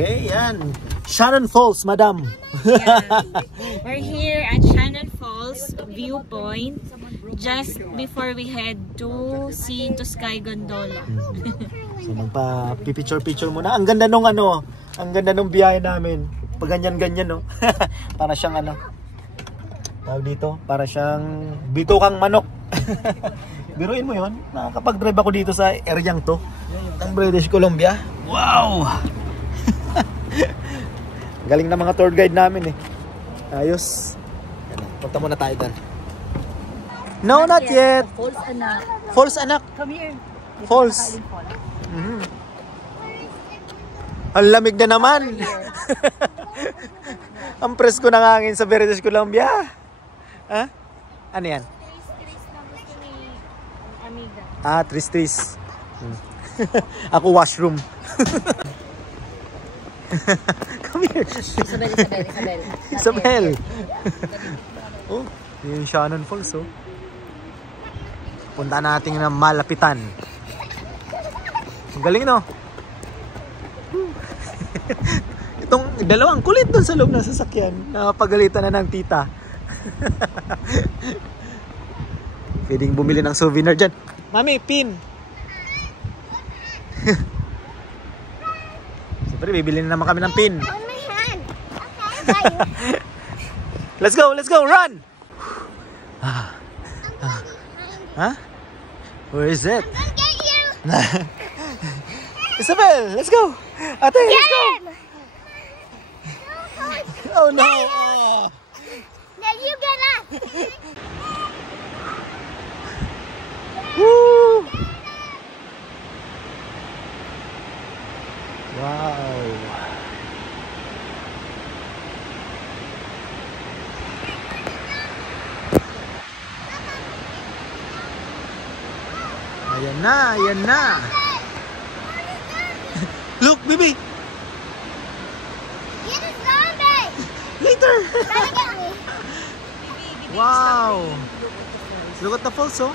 Okay, yan. Shannon Falls, madam. Yeah. We're here at Shannon Falls viewpoint just before we head to Sea to Sky Gondola. So magpa-picture muna. Ang ganda nung ano, ang ganda nung biyahe namin. Pag ganyan-ganyan, no. Para siyang ano. Tawag dito, para siyang bitukang manok. Biruin mo 'yon. Nakakapag-drive ako dito sa areang to ng British Columbia. Wow! Galing na mga tour guide namin eh. Ayos. Punta muna tayo doon. No, not yet. Falls anak. Falls anak. Come here. Falls. Ang lamig na naman. Ang presko ng hangin sa British Columbia. Ha? Ano yan? Tris na gusto ni Amiga. Ah, tris. Ako washroom. Come here. Isabel. Oh, yung Shannon Falls, oh. Punta natin na malapitan. Ang galing, no? Itong dalawang kulit doon sa loob ng sasakyan. Nakapagalitan na ng tita. Pwedeng bumili ng souvenir dyan. Mami, pin. Siyempre, bibili na naman kami ng pin. On my hand. Okay, bye. Let's go, run! Huh? Where is it? I'll get you. Isabel, let's go! Ate, let's go! Oh no! Oh. Now you get up. Woo! Wow! Ayan na! Look, baby! Get a zombie. Later! Try to get me. Wow! Look at the falls, oh!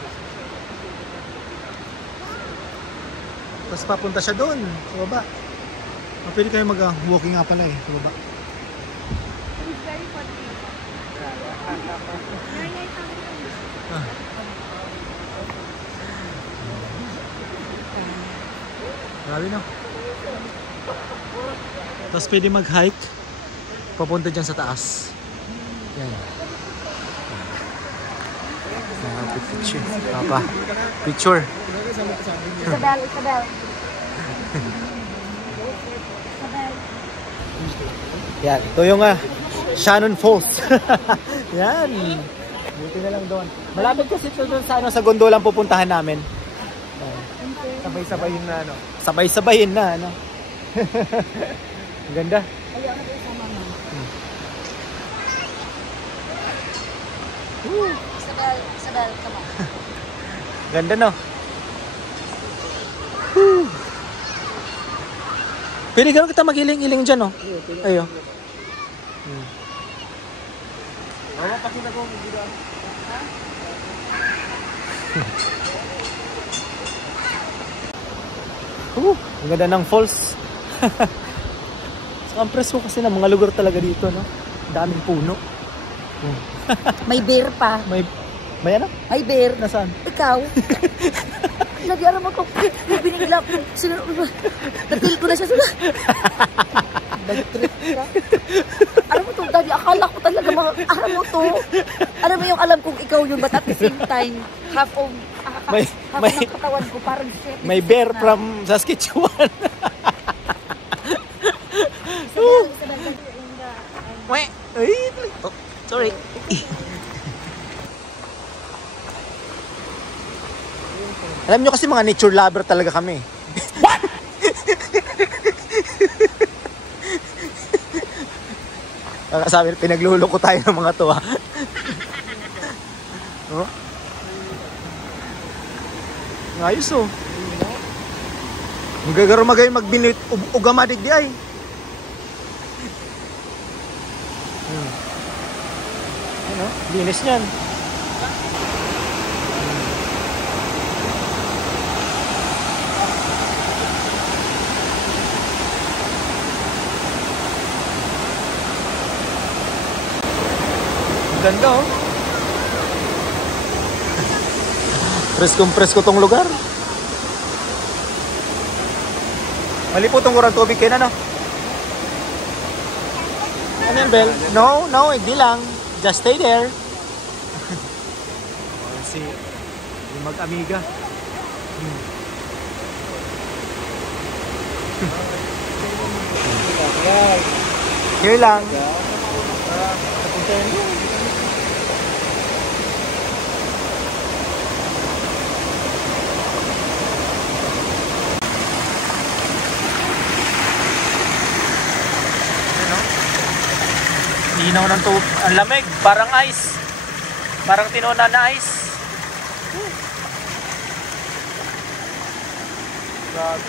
Tapos papunta siya doon, sa baba. Pwede kayo mag-walking nga pala eh, sa baba. Grabe, no? Tapos pwede mag-hike papunta dyan sa taas. Yan. Picture. Papa. Picture. Isabel. Yan. Ito yung Shannon Falls. Yan. Buti na lang doon. Malapit kasi ito doon sa, sa gondola ang pupuntahan namin. Sabay-sabayin na, ano? Sabay-sabayin na, ano? Ang ganda. Isabel, come on. Ganda, no? Pwede gano'n kita mag-iling-iling dyan, no? Ayo. Ang ganda ng falls. So, ang presko kasi ng mga lugar talaga dito, no? Daming puno. May bear pa. May ano? May bear. Nasaan? Ikaw? Nagyara mo ko. Binigla ko. Natil ko na siya. Nag-trip ka. Alam mo to, Daddy, akala ko talaga alam mo to. Alam mo yung alam kong ikaw yun, but at the same time, half ng katawan ko parang shit. May bear from Saskatchewan. Oh, sorry. Alam nyo kasi mga nature lover talaga kami. What? Sabi, pinagluloko tayo ng mga to, ha? Oh? Ayos, oh. Magagaro magay magbinit ugamadig di ay. Ano? Linis niyan. ganda oh. Preskong-presko tong lugar. Mali po tong urang tubig kayo na, no? Ano yan, Bel? No, no, hindi lang. Just stay there. Si yung mag-amiga. Here lang. Linaw ng tubig. Ang lamig. Parang ice. Parang tinuna na ice. Grabe.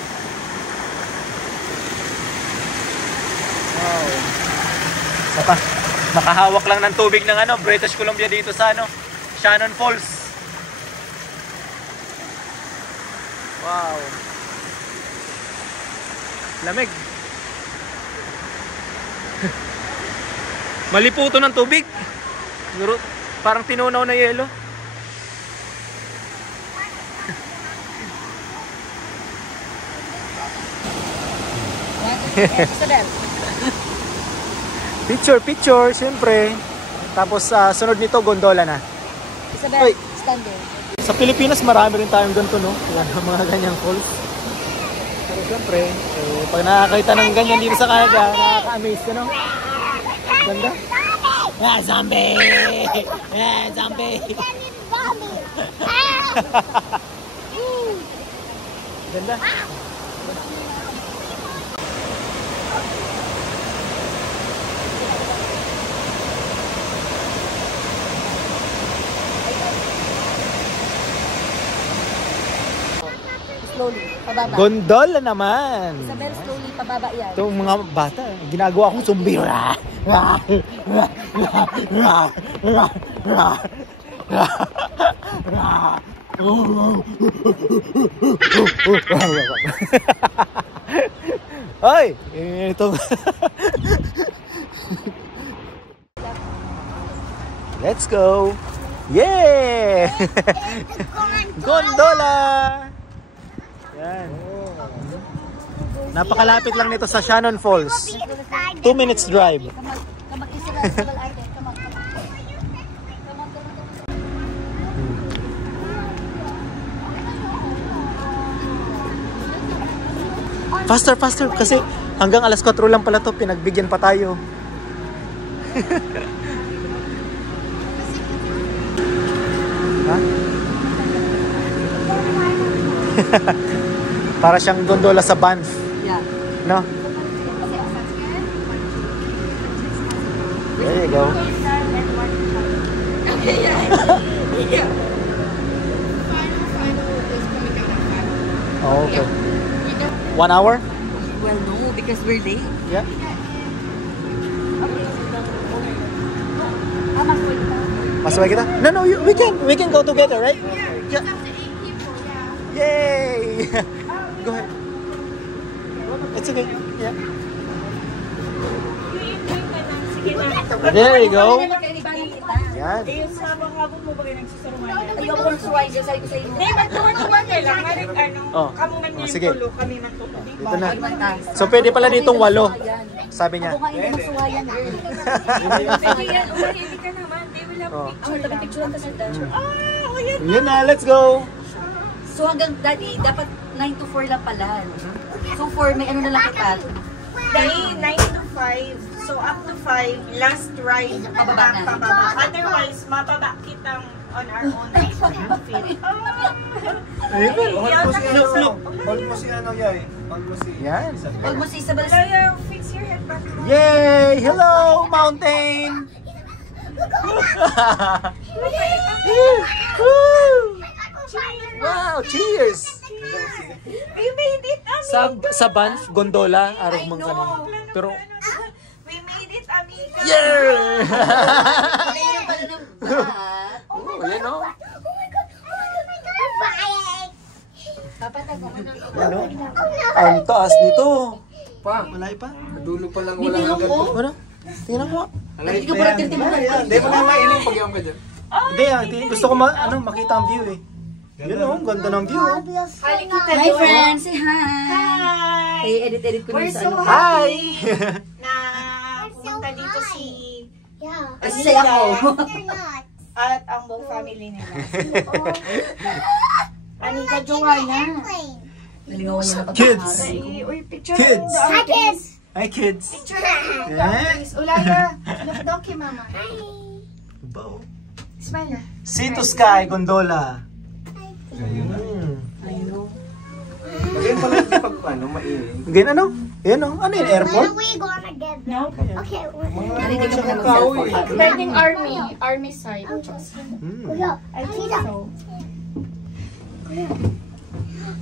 Wow. Saka, nakahawak lang ng tubig ng ano, British Columbia dito sa ano, Shannon Falls. Wow. Lamig. Maliputo ng tubig. Siguro parang tinunaw na yelo. Picture, siyempre. Tapos sunod nito, gondola na. Isabel, Oy. stand there. Sa Pilipinas, marami rin tayong ganito, no? Yan, mga ganyang falls. Pero siyempre, pag nakakita ng ganyan dito sa Canada, nakaka-amaze ka, no? Ganda. Ah, zombie! Ah, zombie! Ganda. Slowly, pababa. Gondola naman. Isabel, slowly, pababa yan. Itong mga bata, ginagawa akong zombie. Hoy! Ito. Let's go! Yeah! Gondola! Yan. Napakalapit lang nito sa Shannon Falls. 2 minutes drive. Faster, faster. Kasi hanggang alas 4 lang pala to. Pinagbigyan pa tayo. Ha? Para siyang gondola sa Banff. Yeah. No? There you go. Oh, okay. 1 hour? Well, no, because we're late. Yeah. Masaway kita? No, no, we can go together, right? Yeah. Yay! Go ahead. It's okay. Yeah. There you go. Yan. Ayoko ng suway, sabi ko sa inyo. Hindi, magtuwa-tuwa kailangan rin Oh. kamo man Oh, yan sige. tulo kami man tulo. Dito na. So pwede pala ditong 8. Sabi niya. Ako nga hindi magsuwayan, girl. Pwede yan, umahili ka naman. They will have Oh. Ang tabi-picturean kasi dahil. Oh, yan. Yan na, let's go. So hanggang, daddy, dapat 9 to 4 lang pala. So 4, may ano na lang kita. Dahil 9 to 5. So up to 5, last ride, Pababa na. pababa. Otherwise, mababa kitang on our own. Hold mo si ano, Yay. Hold mo si... Yan. Huwag mo si Isabel. Kaya fix your head back. Yay! Hello, mountain! Wow, cheers! We made it, amiga. Sa Banff, gondola, araw mong ganun. Pero, We made it, amiga. yeah! Mayroon pala ng lahat. Oh, yan o. Papatag ako na. Ano? Ang taas dito. Pa, Malay pa? dulo pa lang wala hanggang... Ano? Tingnan tingnan mo. Hindi ka parang tinitingnan. Hindi mo na mailing pag-iam ka dyan. Hindi, gusto ko makita ang view eh. Yun oh, ganda ng view. Oh. Hi friends, say hi. Hey, edit ko We're na sa so ano. happy na pumunta dito si Yeah. Kasi ako. They're not. at ang buong family nila. Anika Joanna. Airplane. Nalingawan niya na Kids. Uy, picture. Kids. Hi, kids. Hi kids. Picture. Eh? Ulaya. Look down kay mama. Bao. Smile na. Sea to sky gondola. Magayon pala yung pag maining. Ganyan ano? Yan oh. Ano yun? When Airport? are we gonna get them? No. Okay, we're Narinig ka pa ng Tao cellphone. eh. Pwedeng army side. Kuya, Tita.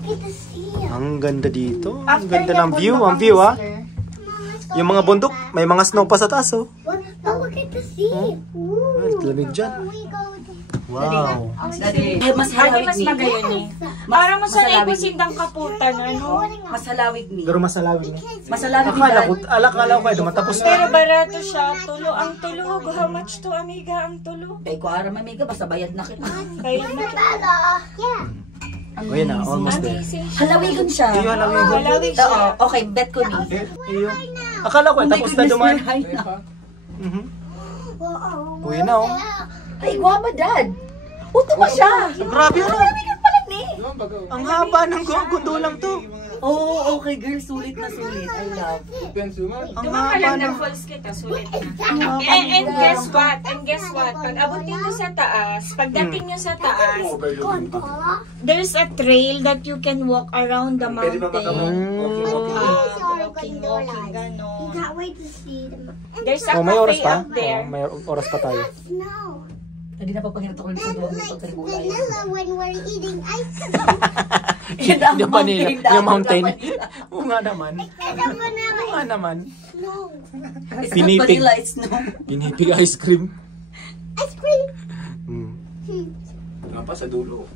Get to see him. Ang ganda dito. Ang ganda ng view. Ang view ah. Yung mga bundok, may mga snow pa sa taas oh. But look at the sea. Ay, lamig dyan. We go there. Wow. Daddy, mas Adi halawig mas ni. magayon eh. Para mo sa Masalawig. ko sindang kaputan, ano? Mas halawig ni. Pero masalawin na. Mas halawig ni. Akala ko kayo, matapos Pero na. barato siya. Tulo ang tulog. How much to, amiga, ang tulog? Kay ko ara mamiga basta bayad na kita. Kayo na. Bella. Yeah. Ang Ayun na, almost there. Amazing. halawigan siya. Iyo, halawin ko. Malawig siya. Oo, okay, bet ko ni. Iyo. Akala ko, tapos na duman. Mhm. Whoa. Uy na oh. Ay, guwapa dad. Uto ba siya? Grabe ano. Halawigan pala ni. Ang haba ng gondolang to. Oo, okay girl, sulit na sulit. I love. Ang Duma ka haba lang ng... ng-falls kita, sulit na. And guess what? Pag abot nyo sa taas, pagdating nyo sa taas, Gondola. there's a trail that you can walk around the Pwede ba mountain. Walking, Walking, You ganon. can't wait to see them. There's a Oh, may oras cafe pa? up there. Oh, may oras pa tayo. Snow. Hindi na papakita ko yung And subo ng like pagkaligulay. vanilla when we're eating ice cream. Yung Manila, yung mountain. Oo nga naman. And the vanilla Oo nga naman. snow. It's not Pinipig. vanilla, it's no. Pinipig ice cream. Ice cream. Hmm. Nga pa sa dulo.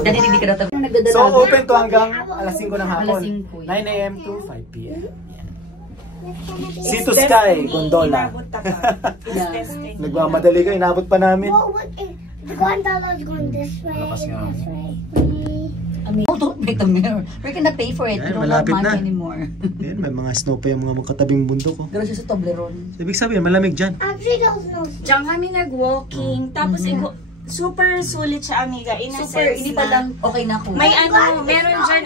Dahil hindi ka na tabi. Nagdadala. So, open to hanggang alas 5 ng hapon. Alas 5, 9 a.m. to 5 p.m. Sea to sky, gondola. Inabot ka pa. It's destiny. Nagmamadali ka, inabot pa namin. Well, what is, the gondola is going this way, Lakas nga. this way. Oh, don't make the mirror. We're gonna pay for it. We Yan, don't have malapit money na. anymore. Ayan, may mga snow pa yung mga magkatabing bundok. Oh. Gano'n siya sa Toblerone. Ibig sabihin, malamig dyan. Actually, those no snow. Diyan kami nag-walking. Tapos, super sulit siya, amiga. In a Super, sense hindi pa na lang okay na ako. may ano, meron dyan,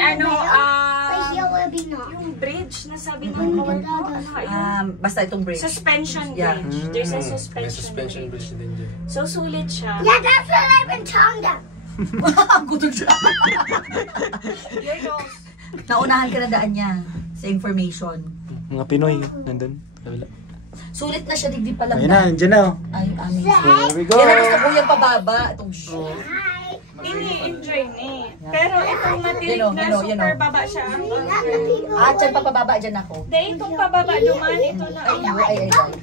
But here will be not. yung bridge na sabi ng cover ko. Ano yun? Basta itong bridge. Suspension Yeah. bridge. There's a May suspension, suspension bridge. bridge din dyan. So, sulit siya. Yeah, that's what I've been telling them. Ang gutom siya. Your nose. Naunahan ka na daan niya sa information. Mga Pinoy, nandun. Kabila. Sulit na siya, digdi pa lang Ayun na, andyan na. Oh. Ay, amazing. There we go. Yan ang gusto ko yung pababa. Itong shit. Ini-enjoy ni. Pero itong matirik Yan o, na yan o, yan o. super baba siya. Ang Dyan pa pababa, dyan ako. Dahil itong pababa, dumaan ito na. Ay, ay.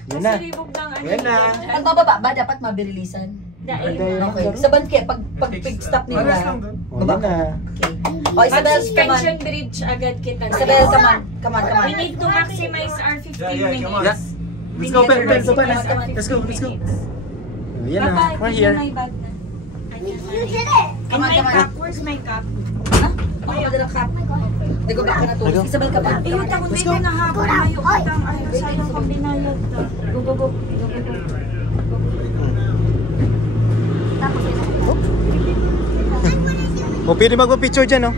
Yan na. Kasiribog ng ano. Yan na. Pag bababa ba, dapat mabilisan. Dahil Okay. Sa banke, pag pig stop nila. O, yan na. Okay. O, Isabel, come on. suspension bridge agad kita. Isabel, come on. Come on, come We on. need to maximize our 15 Yeah, come on. minutes. Let's go, Ben. Ben, so Ben. Maximize our Let's go, let's go. 15 minutes. O, yan na. Bye-bye. We're Give me here. my bag na. You did it. Come on, And come my on. cup. Where's my cup? Ha? Makamadala ka. Hindi ko ba ka natulog? Isabel, ka ba? Ayun, takot din ko na hapon. Ayaw ko tang ayaw sa'yo kung binayad ka. Go, go, go. Go, go, go. O, pwede magpa-picture dyan, oh.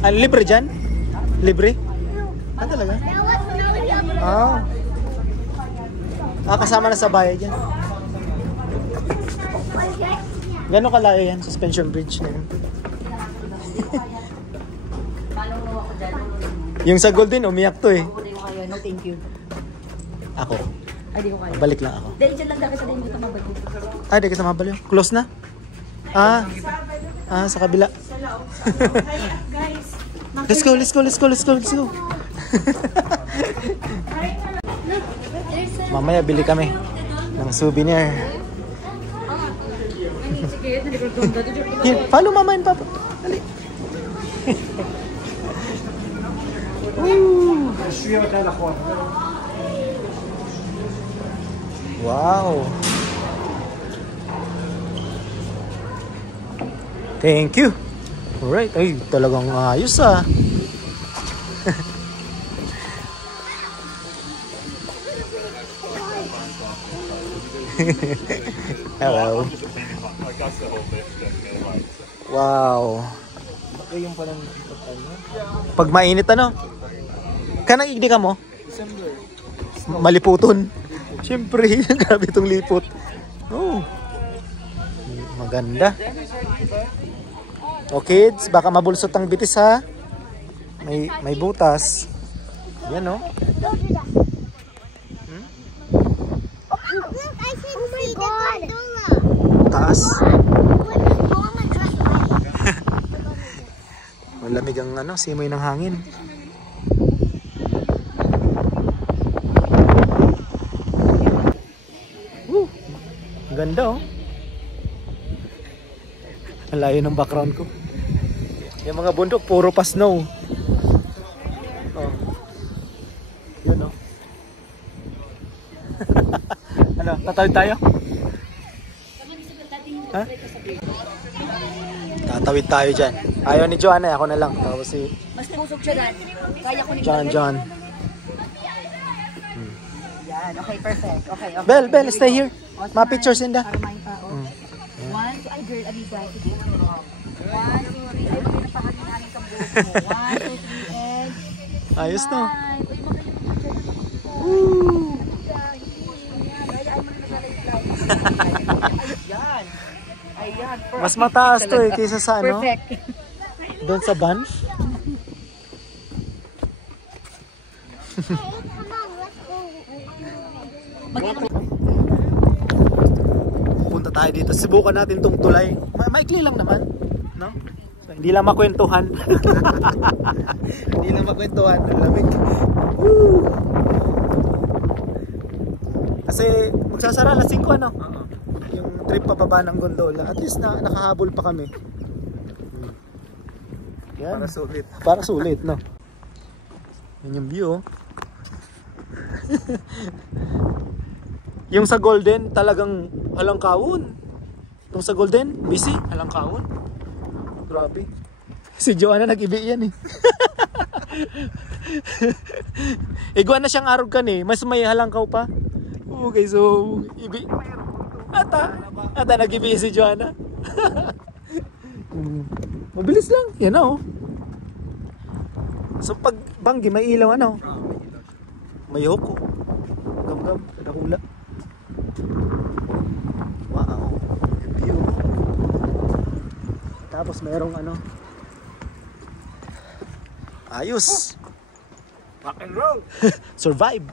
Ah, libre dyan? Libre? Ah, talaga? There was no yellow. Ah. Ah, kasama na sa bayad yan. Gano'ng kalayo yan? Suspension bridge na yun. Yung sa Golden, umiyak to eh. Hindi ko kaya. No, thank you. Ako. Ay, di ko kaya. Balik lang ako. Dahil dyan lang dahil sa din ko tamabay. Ah, di ka sa mabaliw. Close na? Ah. Ah, sa kabila. Sa loob. Kaya, guys. Let's go, let's go, let's go, let's go, let's go. Mamaya bili kami ng souvenir. Here, follow mama and papa. Dali. Wow. Thank you. Alright. Ay, talagang ayos ah. Hello. Wow. Pag mainit ano? Kanang igdi ka mo? Maliputon. Siyempre, grabe itong lipot. Oh. Maganda. O kids, baka mabulsot ang bitis ha. May butas. Yan oh. Look, I can see the gondola. Taas. Mama, Malamig ang ano, simoy ng hangin. Ganda oh. Ang layo ng background ko. Yung mga bundok, puro pa snow. Oh. Yun oh. Ano, tatawid tayo? Ha? Tatawid tayo dyan. Ayaw ni Joanna, ako na lang. Tapos si Mas pusok siya dyan. Kaya ko John. Yan, okay, perfect. Okay. Bel, stay here. Ma-pictures in da. Para may tao. 1, 2, ay girl, Alisa. 1, 2, 3. Ay, magpinapahangin-hangin ka buhok mo. 1, 2, 3, and... Ayos no? Uy, magaling. Hayaan mo na naglalay-lay. Ayan. Mas mataas to eh, kaysa sa ano? Perfect. Doon sa Banff. come on, let's go. Punta tayo dito. Subukan natin tong tulay. Maikli lang naman, no? So, hindi lang makwentuhan. Hindi lang makwentuhan. Ang lamig. Woo! Kasi magsasara alas 5 ano? Yung trip pababa ng gondola. At least nakahabol pa kami. Yan. Para sulit, no? Yan yung view. Yung sa Golden, talagang halangkawon. Yung sa Golden, busy, halangkawon. Grabe. Si Joanna nag-ibi yan eh. Iguan na siyang arog kan eh. Mas may halangkaw pa. Okay, so, ibi. Ata nag-ibi si Joanna. Mabilis lang. Yan na oh. So, pag banggi, may ilaw ano? May hoko. Gam-gam, nakula. Wow, yung view. Tapos mayroong ano. Ayos. Rock and roll. Survive.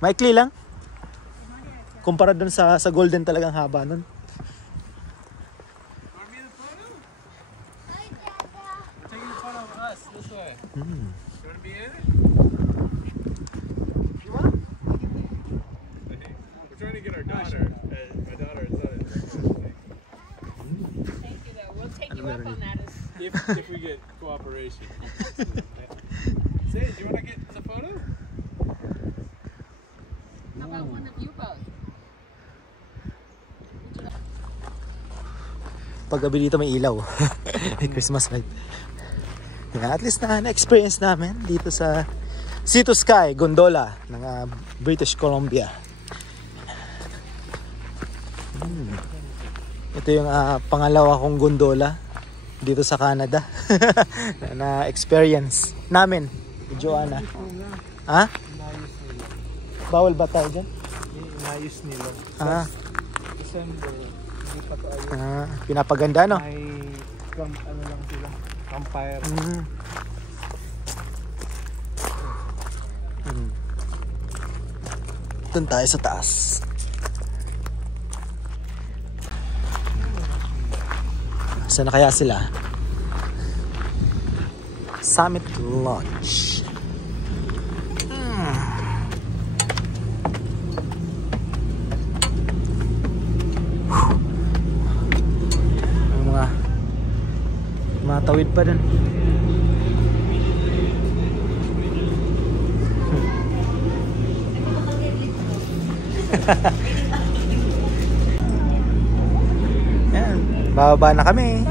Maikli lang. Kumpara dun sa Golden talagang haba nun. If we get cooperation. Say, do you want to get in the photo? How about one of you both? Paggabi dito may ilaw. May Christmas light. Yeah, at least na-experience namin dito sa Sea to Sky Gondola ng British Columbia. Ito yung pangalawa kong gondola dito sa Canada. Na-experience namin ni Joanna. Ha? Bawal ba tayo dyan? Inayos nila. December, hindi pa to ayos. Pinapaganda no? May ano lang sila, campfire. Doon tayo sa taas. Saan na kaya sila? Summit Lodge. Ang mga tawid pa dun. Yan. Bababa na kami.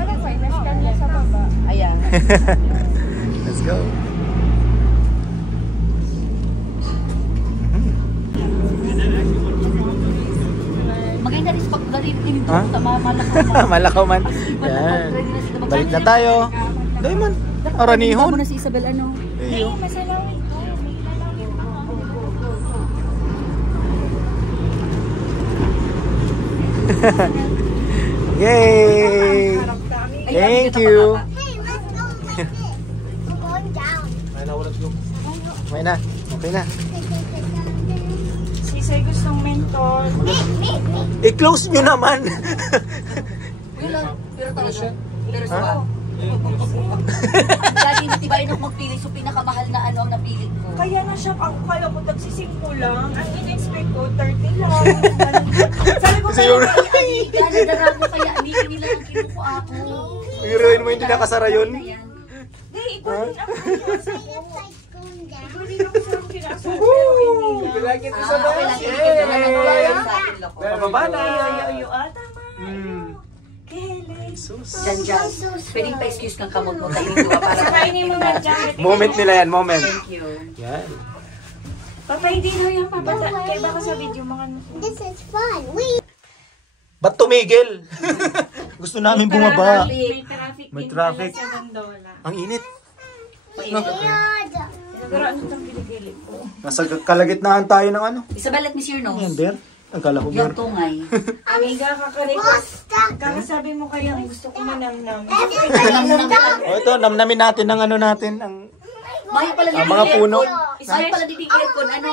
Ayan. Let's go. Maganda rin pag galing din ito. Ha? Malakaw. Malakaw man. Yan. Balik na tayo. Diamond. Aranihon. Mo na si Isabel ano? Iyo. Masalawin to. Yay! Thank you. Hey, let's go like this. We're going down. Okay na. Okay na. Sisay gustong mentor. I-close nyo naman. Pero talaga. Pero Ha? sa Lagi nitibayin ako magpili. So pinakamahal na ano ang napili ko. Kaya na-shock ako. Kala ko tagsisimpo lang. Ang in-expect ko, 30 lang. Sabi ko, Kasi yung... Gano'n darang mo kaya hindi nila ang kinuko ako. Heroin mo hindi nakasara yun. Ayan. Di, ikaw din ako. It's like going down. Ikaw din ako sa kinasa. Pero hindi na. like it, Okay lang. Sige, loko. Pababa na. Ayo, tama. Kele. Diyan. Pwedeng pa-excuse kang kamot mo. Tayo dito para Kainin mo na jacket. Moment nila yan, moment. Thank you. Yan. Papay, di na yan. Kaya baka sa video mga This is fun. We Ba't tumigil? Gusto namin bumaba. May traffic May din traffic. pala sa Gondola. Ang init. Pero ano itong pinigilip ko? Nasa kalagitnaan tayo ng ano. Isabel, let me see your Yan, nose. Ber. Akala ko, Yung Ber. tungay. Amiga, kakarequest. Kakasabi mo kaya gusto ko manamnam. O ito, namnamin natin ang ano natin. Ang May pala ang mga puno. May pala dito aircon. Ano?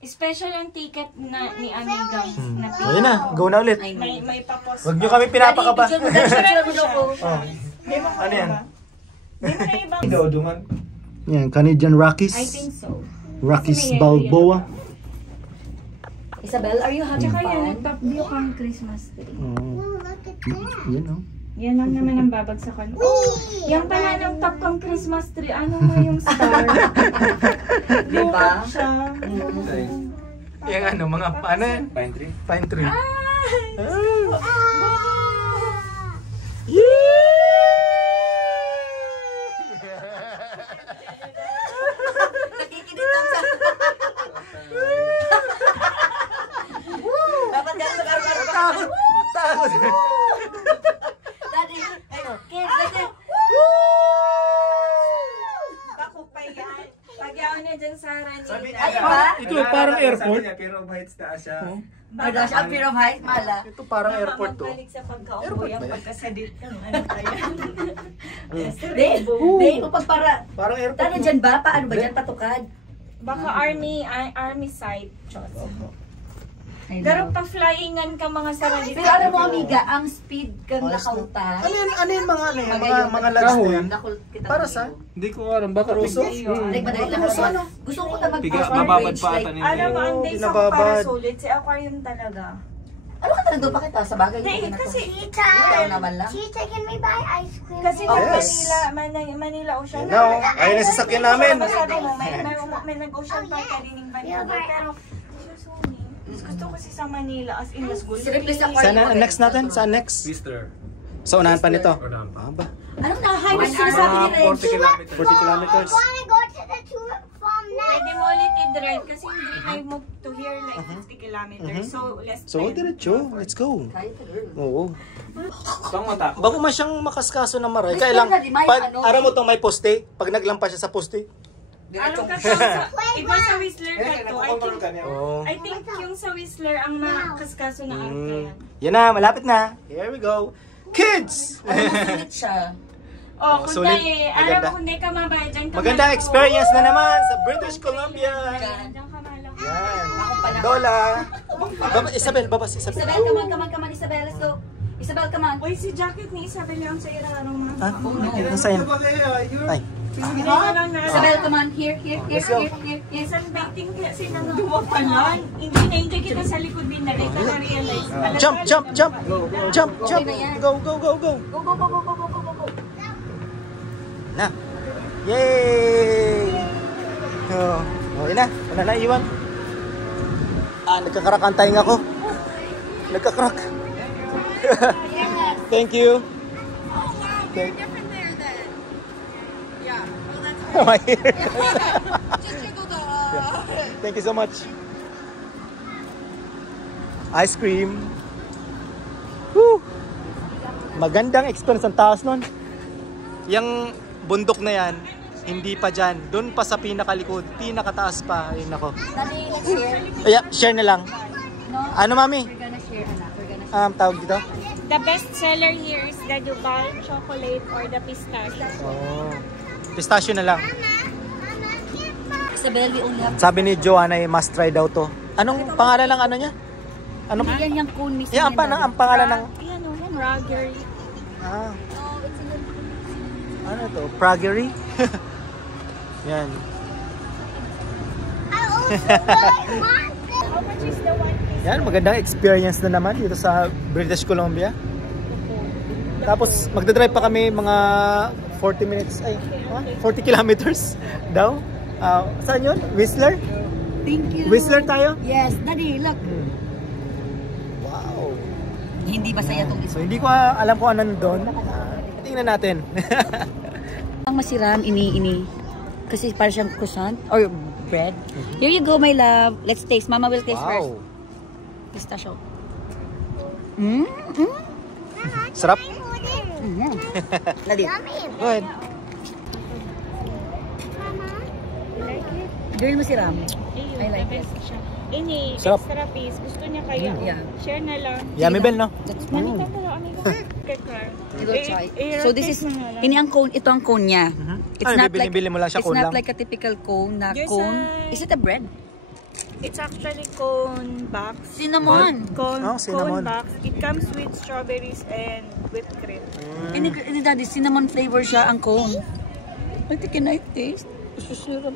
Special ang ticket na ni Amiga na Ayun na, go na ulit. Ay, may papos. Huwag nyo kami pinapakaba. Picture mo ko. Di mo Ano yan? Di mo na ibang. Dodungan. Yan, Canadian Rockies. I think so. Rockies Balboa. Isabel, are you having Tsaka yan, fun? nag-top view kang Christmas tree. look at that. Yan o. Yan lang naman ang babagsakan. Oh, yan pala ng top kang Christmas tree. Ano mo yung star? Diba? Siya. Yung ano, mga ano yan? Pine tree. Pine tree. Nakikinig lang sa... Dapat gano'n mag-araw-araw. Takot. Daddy, kids, daddy. Bako pa yan. Pagyaw na dyan sa Ranina. Ayun ba? Ito parang airport. Pero heights na siya. Madash, ang fear of height, mala. Ito parang airport to. Magbalik sa pagkaupo yung pagkasadit ng ano kaya. Hindi mo pagpara. Parang airport. Tano dyan ba? Paano ba dyan patukad? Baka army site. Chos. Ay, Pero no. pa-flyingan ka mga sarali. Pero alam mo, amiga, ang speed kang nakauta. Ano yung mga ano yan? Magayon. Mga lads na yan? Nakul kita Para mo sa? yun. Hindi ko alam. Baka Ruso? Like, madali lang Ruso, ano? Gusto ko na mag Piga, like, mababad pa ata nila. Alam mo, ang days ako Binababad. para sulit, si aquarium talaga. Ano ka talaga? Bakit sa bagay? Hindi, na to. kasi Ikaw naman lang. Tita, can we buy ice cream? Kasi Oh, pag yes. Manila Ocean No, ayun na sasakyan namin. Sabi mo, may nag-ocean park ka rin yung Vancouver. Pero, mas gusto ko kasi sa Manila as in mas gusto. Sirip sa aquarium. Saan next natin? Saan next? Whistler. Sa unahan pa nito? Unahan pa. Ah ba? Anong na-high sinasabi ni Red? 40 kilometers. 40 kilometers. I wanna go to the tulip farm now. Pwede mo ulit i-drive kasi hindi I move to here like 50 kilometers. So, less So, diretso. Let's go. Kahit ka, girl. Oo. Pang matakot. Bago man siyang makaskaso ng maray. May Kaya lang, standard, may pag ano. aram mo tong may poste, pag naglampas siya sa poste. Ano ka sa iba sa Whistler ka to. Oo. I think yung sa Whistler ang makaskaso na arka yan. Yan na, malapit na. Here we go. Kids! Ano masulit siya? Oh, kung sulit. dahil, Maganda. alam mo kung di ka mabayad dyan ka Magandang malako. experience na naman sa British Columbia. Dyan ka malako. Yan. Akong panahon. Dola. Isabel, babas. Isabel. Isabel, come on, Isabel, let's go. Isabel, come on. Uy, si jacket ni Isabel yung sa iranong mga. Ah, Oh, no. ang sayo. Ay. Hindi ko lang na Isabel, come on, here. Isang baiting kasi nang duwa pa lang. Hindi kita sa likod din na kita na-realize. Jump. Go. Go. Na. Yay! Oh, yun na. Wala na iwan. Nagkakrak ang tainga ko. Nagkakrak. Thank you. Thank you. Different there then. Yeah. Well, that's My ear. just jiggle the. Thank you so much. Ice cream. Woo! Magandang experience ang taas nun. Yung bundok na yan, hindi pa dyan. Doon pa sa pinakalikod, pinakataas pa. Ay, nako. Daddy, let's share. Yeah, share na lang. No? Ano, mami? We're gonna share, anak. We're gonna share. Tawag dito? The best seller here is the Dubai chocolate or the pistachio. Oh. Pistachio na lang. Isabel, we only have. Sabi ni Joanna, must try daw to. Anong pangalan ng ano niya? Anong? Yan yung cone mismo. Yan, ang pangalan ng... Yan o, yan, raspberry. Ah. Ano to? Pragery? Yan. How much is the one piece? Yan, magandang experience na naman dito sa British Columbia. Tapos magdadrive pa kami mga 40 minutes, 40 kilometers daw. Saan yun? Whistler? Thank you. Whistler tayo? Yes, Daddy, look. Wow. Hindi ba saya itong So hindi ko alam kung ano doon. Tingnan natin. Ang masiram, ini. Kasi parang siyang croissant or bread. Here you go, my love. Let's taste. Mama will taste first. Wow. Pistachio. Sarap. Daddy. Go ahead. You like it? Girl, masiram. Ayun, I like the best siya. Ini, Sarap. extra piece. Gusto niya kaya. Yeah. Share na lang. Yummy Bell, no? That's Mami, good. tanda lang. You will try. So this is, ini ang cone, ito ang cone niya. It's Ay, not like, bibili mo lang siya, it's cone not lang. like a typical cone na There's cone. a- Is it a bread? It's actually cone box. Cinnamon. Cone, Oh, cinnamon. cone box. It comes with strawberries and whipped cream. Ini daddy, cinnamon flavor siya ang cone. I think can I taste? Susurap.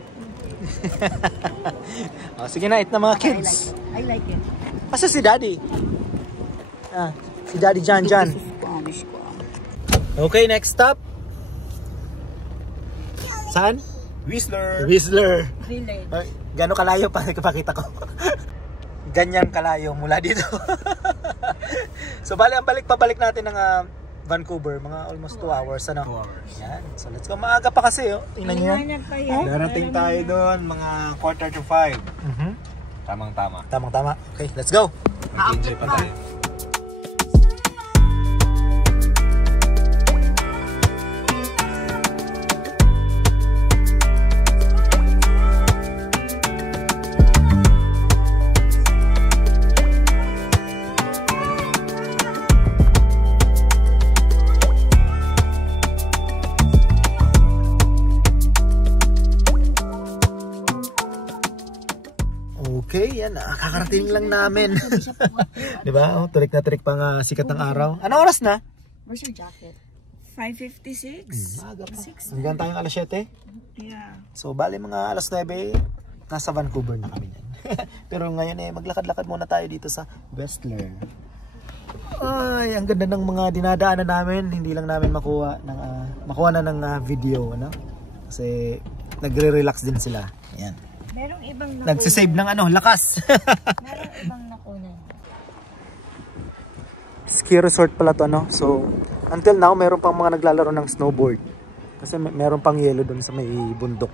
Sige na, eat na mga kids. I like it. Asa si Daddy? Si Daddy Jan Jan. Spanish ko. Okay, next stop. Saan? Whistler. Whistler. Really? Ay, gano'ng kalayo pa nakapakita ko. Ganyan kalayo mula dito. So bali, ang pabalik natin ng Vancouver, mga almost 2 hours, ano? 2 hours. Yan. So let's go. Maaga pa kasi, oh. Tingnan niyo yan. Darating tayo doon mga 4:45. Tamang-tama. Tamang-tama. Okay, let's go. Mag-enjoy pa tayo. Okay, yan. Kakarating lang namin. Di ba? Oh, turik na turik pa nga sikat ng araw. Anong oras na? Where's your jacket? 5:56. Maaga pa. Hanggang tayong alas 7. Yeah. So, bali mga alas 9, nasa Vancouver na kami. Pero ngayon maglakad-lakad muna tayo dito sa Whistler. Ay, ang ganda ng mga dinadaanan namin. Hindi lang namin makuha na ng video, ano? Kasi nagre-relax din sila. Ayan. Merong ibang nakunan. Nagsisave ng lakas. Merong ibang nakunan. Ski resort pala to, no? So, until now, meron pang mga naglalaro ng snowboard. Kasi meron pang yelo doon sa may bundok.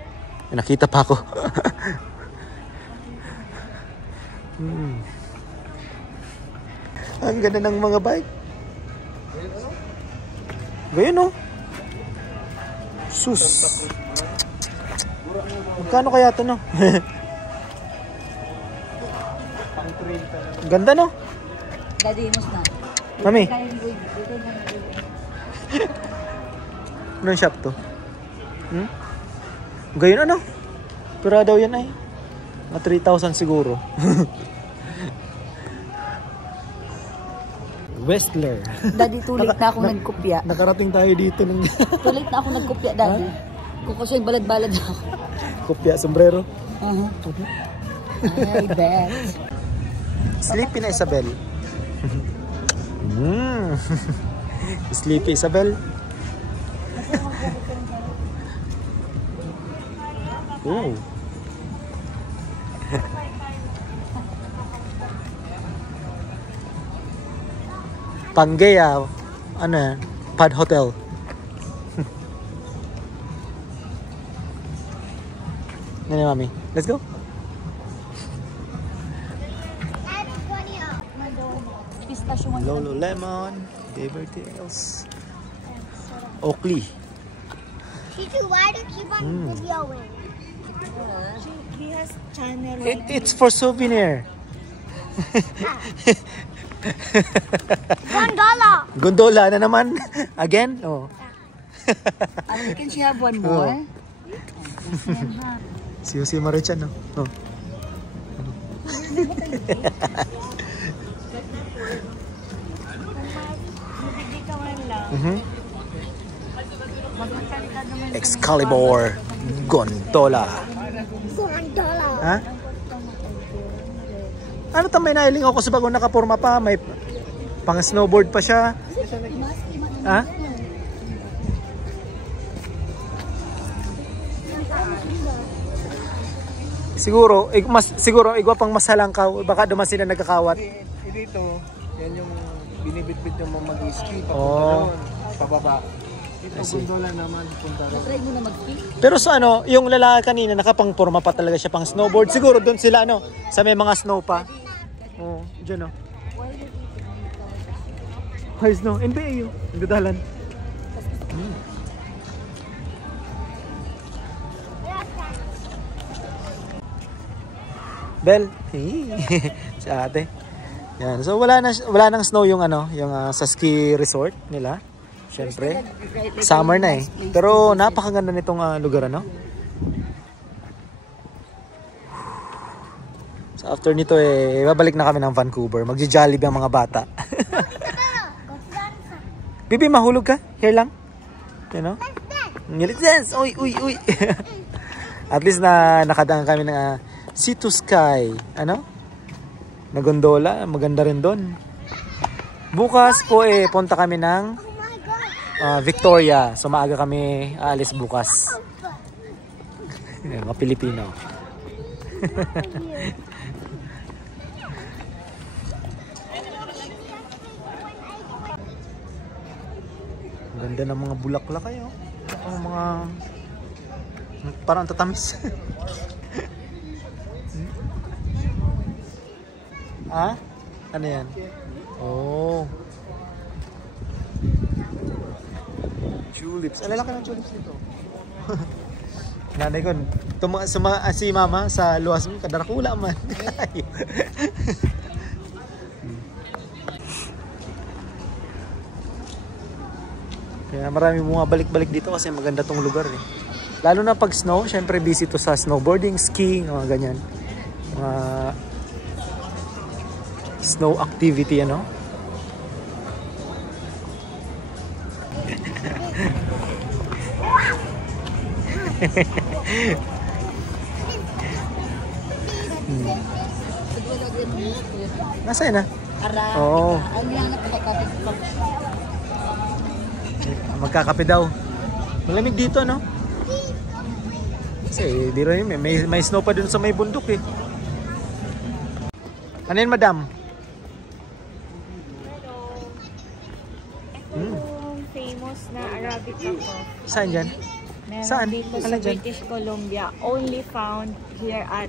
May nakita pa ako. Ang ganda ng mga bike. Gayun, no? Sus. Magkano kaya ito, no? Ganda, no? Daddy, mus na. Mami, anong shop to? Gayun, ano? Pura daw yan ay. Mga 3,000 siguro. Whistler. Daddy, too late na ako nagkopya. Nakarating tayo dito ng Too late na ako nagkopya, Daddy. Kukusya yung balad-balad ako. kopya, sombrero. I bet. Sleepy na Isabel. Sleepy Isabel. Oh. Pangea, ano yan? Pad Hotel. Nani, mami. Let's go. Lululemon, Beverly Hills, Oakley. Teacher, why do you keep on videoing? He has channel. It's for souvenir. $1. Gondola na naman. Again? Oh. Can she have one more? Si Marichan, no? Oh. Excalibur Gondola. $1. Ha? Ano may nailing ako sa bagong nakaporma pa, may pang snowboard pa siya. Ha? Siguro igwa pang masalangkaw, baka duman sila nagkakawat. Dito, yan yung binibitbit yung mga mag-ski Oh. pababa. Ito gondola naman punta ron. Try mo na mag-ski. Pero sa ano, yung lalaki kanina nakapangporma pa talaga siya pang snowboard. Siguro doon sila ano, sa may mga snow pa. Oh, diyan oh. Hay snow, NBA yun. Ang gadalan. Bel, si ate. Yan. So wala nang snow yung ano, yung sa ski resort nila. Syempre. Summer na eh. Pero napakaganda nitong lugar ano. So after nito eh babalik na kami ng Vancouver. Magjo-jollibee ang mga bata. Bibi, mahulog ka? Here lang. You know? Ngilit dance. Uy, uy, uy. At least na nakadaan kami ng Sea to Sky. Ano? Na gondola. Maganda rin doon. Bukas po eh punta kami ng Victoria. So maaga kami aalis bukas. Mga Pilipino. Ganda ng mga bulaklak kayo. Ang mga parang tatamis. Ah? Ano yan? Oh. Tulips. Alala ka ng tulips dito. Nanay ko, si mama sa luwas mo, kadarakula man. Kaya marami mga balik-balik dito kasi maganda tong lugar eh. Lalo na pag snow, syempre busy to sa snowboarding, skiing, mga ganyan. Snow activity, ano? Nasaan na? Oo. Magkakape daw. Malamig dito, no? Kasi di rin, may snow pa dun sa may bundok eh. Ano yun, madam? Yung famous na Arabica coffee. Saan dyan? Meron Saan? dito sa Alam dyan? British Columbia. Only found here at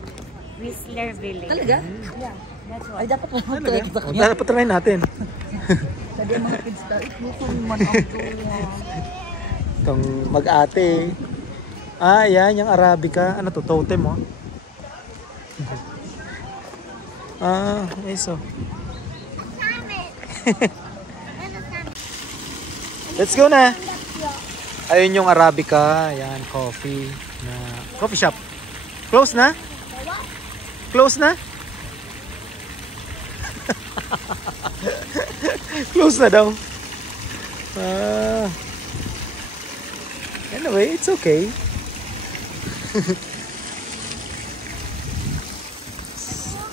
Whistler Village. Talaga? Yeah, that's why. Ay, dapat mo Talaga? kita O, dapat try natin. Sabi ang mga kids na, ito man ang tuwa. Itong mag-ate. Ah, yan, yung Arabica. Ano to? Totem, oh. Ah, eso. Let's go na. Ayun yung Arabica. Yan, coffee. Coffee shop. Close na? Close na? Close na daw. Anyway, it's okay.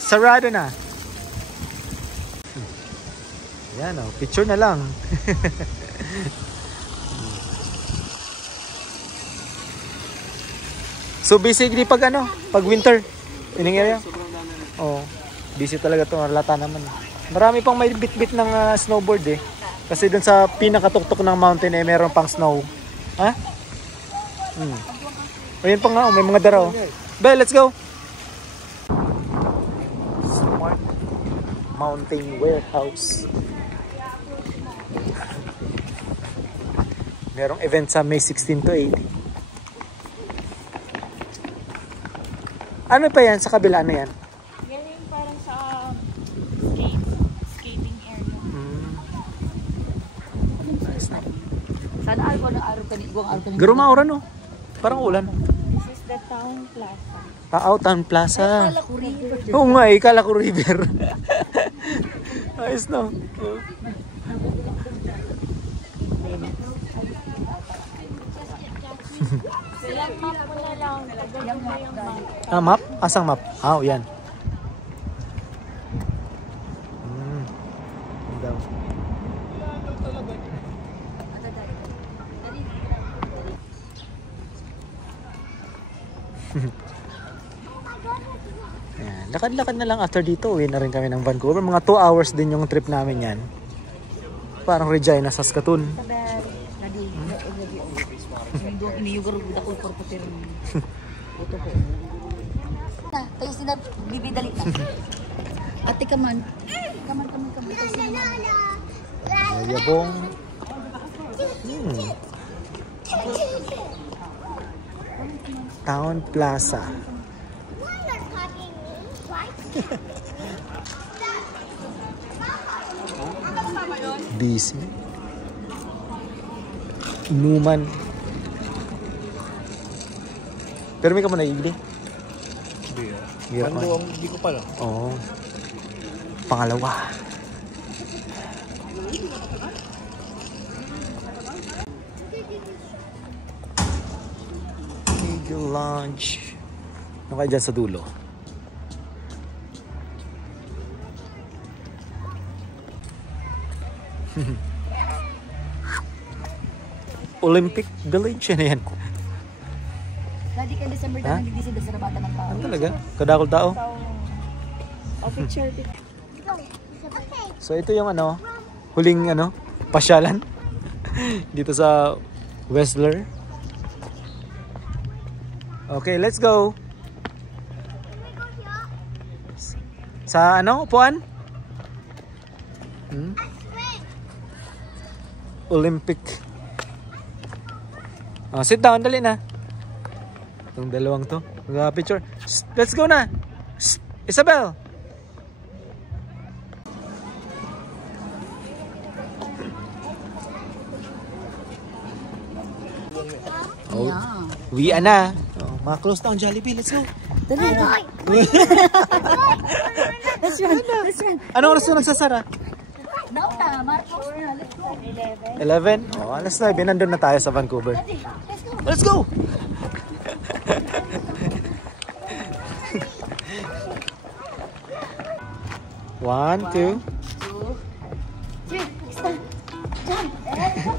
Sarado na. Yan o, picture na lang. So basically pag ano, pag winter, ining area. Oh, busy talaga to, halata naman. Marami pang may bit-bit ng snowboard eh. Kasi dun sa pinakatuktok ng mountain eh meron pang snow. Ha? Ayun pa nga, may mga daraw. Bel, let's go! Smart Mountain Warehouse. Merong event sa May 16 to 18. Ano pa yan? Sa kabila, ano yan? Yan yung parang sa skating area. Sana araw ng araw ka ni Igong araw ka ni. Garo maura no? Parang ulan. This is the town plaza. Town Plaza. Kala ko river. Oo nga eh, kala ko river. Ayos no? Yan, map mo na lang. Tagal mo yung map. Ah, map? Asang map? Ah, oh, yan. Daw. Ayan. Lakad-lakad na lang after dito. Uwi na rin kami ng Vancouver. Mga 2 hours din yung trip namin yan. Parang Regina, Saskatoon. Tayo sila bibidali na. Ate kaman. Kaman. Tayo sila. Yabong. Town Plaza. Busy. Numan. Pero may ka mo naigli? Hindi. Hindi ko pala. Oo. Pangalawa. Eagle Lounge. Ano kaya dyan sa dulo? Olympic Village, ano yan? Dati ka December Ha? na nagdisida sa rabata ng tao. Ano talaga? Kadakol tao? Picture. So ito yung ano, huling ano, pasyalan dito sa Whistler. Okay, let's go. Sa ano, upuan? Olympic. Oh, sit down, dali na. Itong dalawang to. Mag-picture. Let's go na. Isabel. Oh, we na. Oh, close down Jollibee. Let's go. Dali. Let's run. Ano oras na nagsasara? Now na, Marcos na. Let's go. 11? Oh, alas 9. Nandun na tayo sa Vancouver. Let's go! One, two. 2, 3, start. Jump. Run.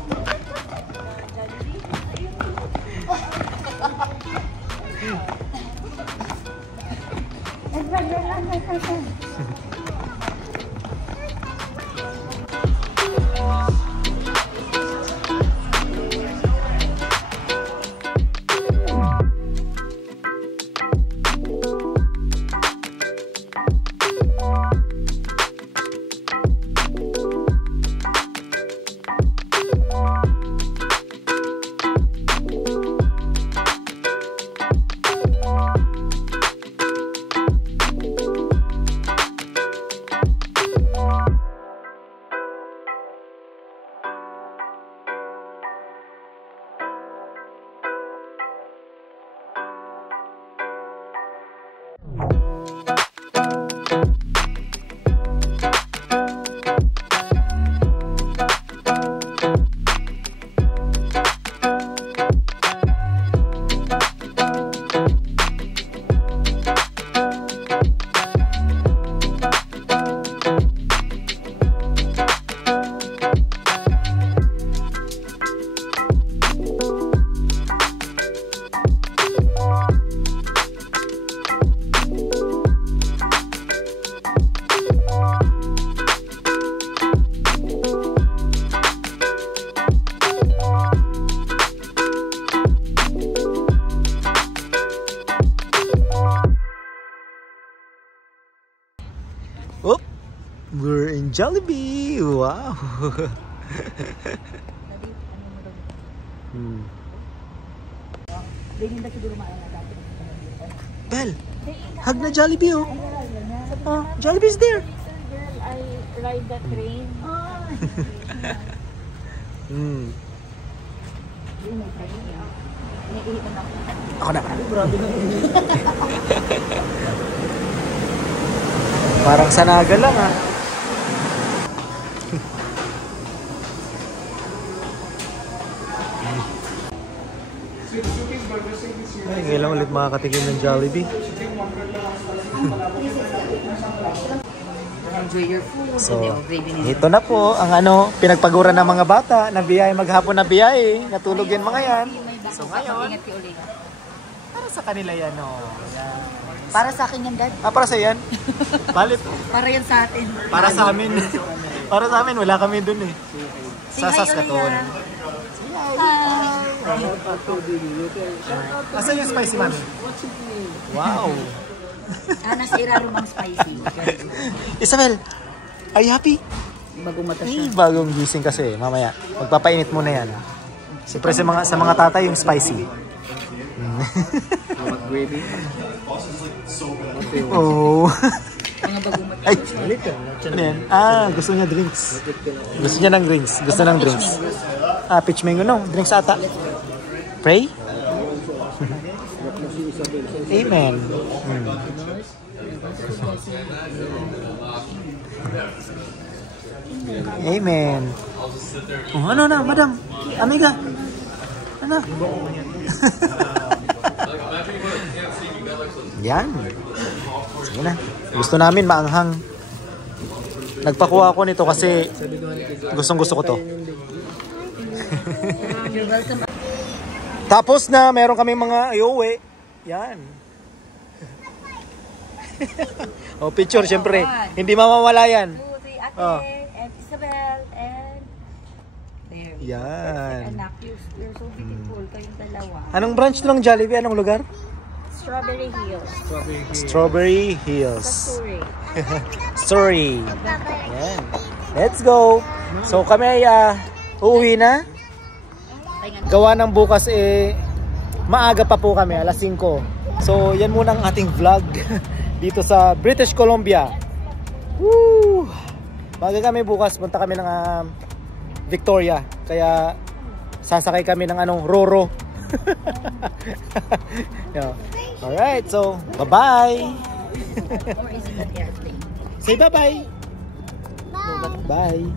We're in Jollibee. Wow. Bel, hug na Jollibee oh. Oh, Jollibee's there. I ride the train. Ako na. Parang sanaga lang ah. Ay, kailan ulit makakatikim ng Jollibee. Enjoy your food. So, ito na po ang pinagpaguran ng mga bata na biyay maghapon na biyay. Natulog yan mga yan. So ngayon, Ingat kayo ulit. para sa kanila yan oh. Yan. Para sa akin yan, Dad. Para sa yan. Balit. Para yan sa atin. Para sa amin. Para sa amin, wala kami dun eh. Sa Say hi, Saskatoon. Olea. Asan yung spicy mami? Wow. Nasa iraro mang spicy. Isabel, are you happy? Bagong mata Ay, siya. bagong gising kasi. Mamaya, magpapainit muna yan. Siyempre sa mga tatay yung spicy. Oh. Mga bagong mata. Ay, ano yan? Ah, gusto niya drinks. Gusto niya ng drinks. Gusto ng drinks. Ah, peach mango no. Drinks ata. Pray? Amen. Amen. Oh, ano na, madam? Amiga. Ano? Yan. Sige na. Gusto namin maanghang. Nagpakuha ako nito kasi gustong-gusto ko to. You're welcome. Tapos na, meron kami mga iuwi. Yan. Oh, picture syempre. Hindi mawawala yan. 2, 3, Ate, Oh. and Isabel, and there. Yan. Anak, you're so beautiful. Kayong dalawa. Anong branch ng Jollibee? Anong lugar? Strawberry Hills. Strawberry Hills. Sorry. Story. Yan. Let's go. So kami ay uuwi na. Gawa ng bukas maaga pa po kami, alas 5. So yan muna ang ating vlog dito sa British Columbia. Woo! Maaga kami bukas, punta kami ng Victoria. Kaya sasakay kami ng Roro. Yeah. Alright, so bye-bye. Or is it an airplane? Say bye-bye. Bye.